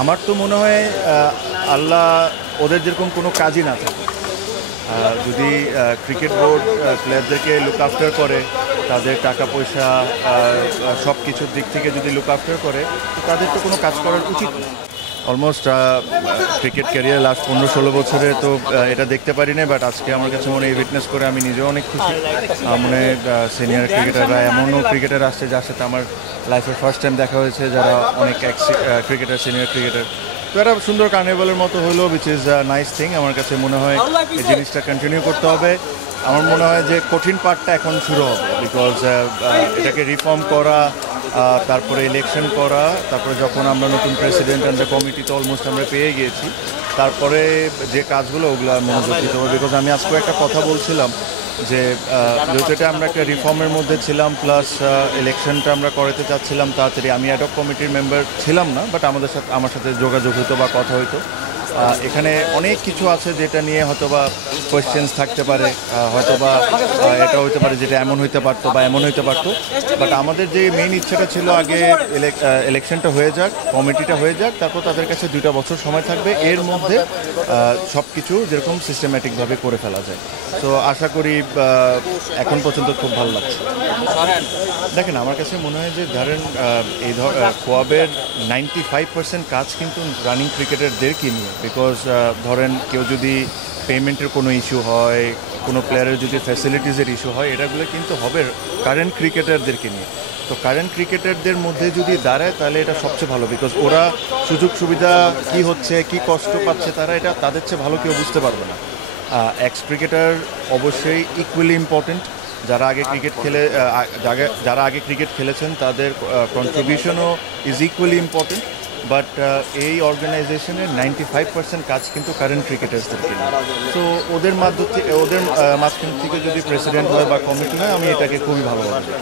আমার তো মনে হয় আল্লাহ ওদের যেরকম কোনো কাজই না থাকে, যদি ক্রিকেট বোর্ড প্লেয়ারদেরকে লুক আফটার করে, তাদের টাকা পয়সা সব কিছুর দিক থেকে যদি লুক আফটার করে, তো তাদের তো কোনো কাজ করার উচিত না। অলমোস্ট ক্রিকেট ক্যারিয়ার লাস্ট 15-16 বছরে তো এটা দেখতে পারি না, বাট আজকে আমার কাছে মনে হয় উইটনেস করে আমি নিজেও অনেক খুশি। মানে সিনিয়র ক্রিকেটাররা এমনও ক্রিকেটার আসছে যার সাথে আমার লাইফের ফার্স্ট টাইম দেখা হয়েছে, যারা অনেক ক্রিকেটার, সিনিয়র ক্রিকেটার। তো একটা সুন্দর কার্নিভালের মতো হলো, উইচ ইজ নাইস থিং। আমার কাছে মনে হয় এই জিনিসটা কন্টিনিউ করতে হবে। আমার মনে হয় যে কঠিন পার্টটা এখন শুরু হবে, বিকজ এটাকে রিফর্ম করা, তারপরে ইলেকশন করা, তারপরে যখন আমরা নতুন প্রেসিডেন্ট অ্যান্ড দ্য কমিটি তো অলমোস্ট আমরা পেয়ে গিয়েছি, তারপরে যে কাজগুলো ওগুলো মনোযোগ দিতে হবে। বিকজ আমি আজকেও একটা কথা বলছিলাম যে যেহেতু এটা আমরা একটা রিফর্মের মধ্যে ছিলাম, প্লাস ইলেকশনটা আমরা করাতে চাচ্ছিলাম তাড়াতাড়ি। আমি অ্যাডহক কমিটির মেম্বার ছিলাম না, বাট আমার সাথে যোগাযোগ হতো বা কথা হইতো। এখানে অনেক কিছু আছে যেটা নিয়ে হয়তোবা কোয়েশ্চেন্স থাকতে পারে, হয়তোবা এটা হইতে পারে যেটা এমন হইতে পারতো বা এমন হইতে পারতো। বাট আমাদের যে মেইন ইচ্ছাটা ছিল আগে ইলেকশনটা হয়ে যাক, কমিটিটা হয়ে যাক, তারপর তাদের কাছে 2টা বছর সময় থাকবে, এর মধ্যে সব কিছু যেরকম সিস্টেম্যাটিকভাবে করে ফেলা যায়। তো আশা করি এখন পর্যন্ত খুব ভালো লাগছে। দেখেন, আমার কাছে মনে হয় যে ধরেন এই কোয়াবের 95% কাজ কিন্তু রানিং ক্রিকেটারদেরকে নিয়ে। বিকজ ধরেন কেউ যদি পেমেন্টের কোনো ইস্যু হয়, কোনো প্লেয়ারের যদি ফ্যাসিলিটিসের ইস্যু হয়, এটাগুলো কিন্তু হবে কারেন্ট ক্রিকেটারদেরকে নিয়ে। তো কারেন্ট ক্রিকেটারদের মধ্যে যদি দাঁড়ায় তাহলে এটা সবচেয়ে ভালো, বিকজ ওরা সুযোগ সুবিধা কি হচ্ছে, কি কষ্ট পাচ্ছে, তারা এটা তাদের চেয়ে ভালো কেউ বুঝতে পারবে না। এক্স ক্রিকেটার অবশ্যই ইকুয়ালি ইম্পর্টেন্ট। যারা আগে ক্রিকেট খেলেছেন তাদের কন্ট্রিবিউশনও ইজ ইকুয়ালি ইম্পর্টেন্ট। বাট এই অর্গানাইজেশনের 95% কাজ কিন্তু কারেন্ট ক্রিকেটার্সদেরকে নিয়ে। সো ওদের মাঝখান থেকে যদি প্রেসিডেন্ট হয় বা কমিটি হয়, আমি এটাকে খুবই ভালো লাগবে।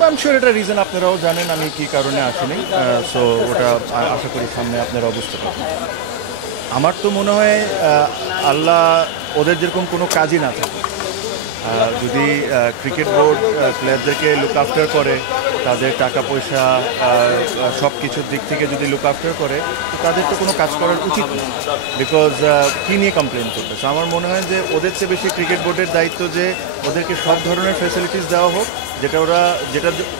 আই এম শিওর এটা রিজন আপনারাও জানেন আমি কী কারণে আসিনি। সো ওটা আশা করি সামনে আপনারা বুঝতে পারবেন। আমার তো মনে হয় আল্লাহ ওদের যেরকম কোনো কাজই না থাকে, যদি ক্রিকেট বোর্ড প্লেয়ারদেরকে লুক আফটার করে, তাদের টাকা পয়সা সব কিছুর দিক থেকে যদি লুক আফটার করে, তো তাদের তো কোনো কাজ করার উচিত না। বিকজ কী নিয়ে কমপ্লেন করতেছে? আমার মনে হয় যে ওদের চেয়ে বেশি ক্রিকেট বোর্ডের দায়িত্ব যে ওদেরকে সব ধরনের ফ্যাসিলিটিস দেওয়া হোক,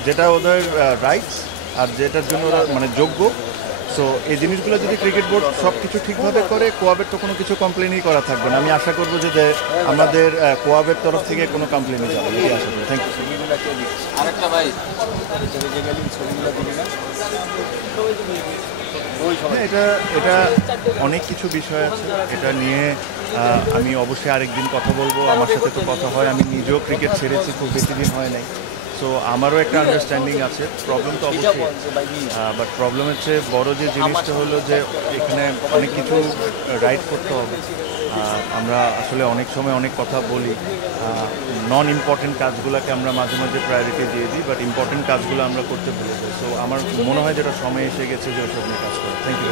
যেটা ওদের রাইটস আর যেটার জন্য ওরা মানে যোগ্য। সো এই জিনিসগুলো যদি ক্রিকেট বোর্ড সব কিছু ঠিকভাবে করে, কোয়াবের তো কোনো কিছু কমপ্লেনই করা থাকবে না। আমি আশা করবো যে আমাদের কোয়াবের তরফ থেকে কোনো কমপ্লেনই যাবে না, এই আশা করি। Thank you. এটা অনেক কিছু বিষয় আছে, এটা নিয়ে আমি অবশ্যই আরেকদিন কথা বলবো। আমার সাথে তো কথা হয়, আমি নিজেও ক্রিকেট ছেড়েছি, খুব বেশি দিন হয় নাই। সো আমারও একটা আন্ডারস্ট্যান্ডিং আছে। প্রবলেম তো অবশ্যই, বাট প্রবলেমের চেয়ে বড় যে জিনিসটা হলো যে এখানে অনেক কিছু রাইট করতে হবে। আমরা আসলে অনেক সময় অনেক কথা বলি, নন ইম্পর্টেন্ট কাজগুলোকে আমরা মাঝে মাঝে প্রায়োরিটি দিয়ে দিই, বাট ইম্পর্টেন্ট কাজগুলো আমরা করতে ভুলে যাই। সো আমার মনে হয় যেটা সময় এসে গেছে যে ওসব নিয়ে কাজ করা। Thank you.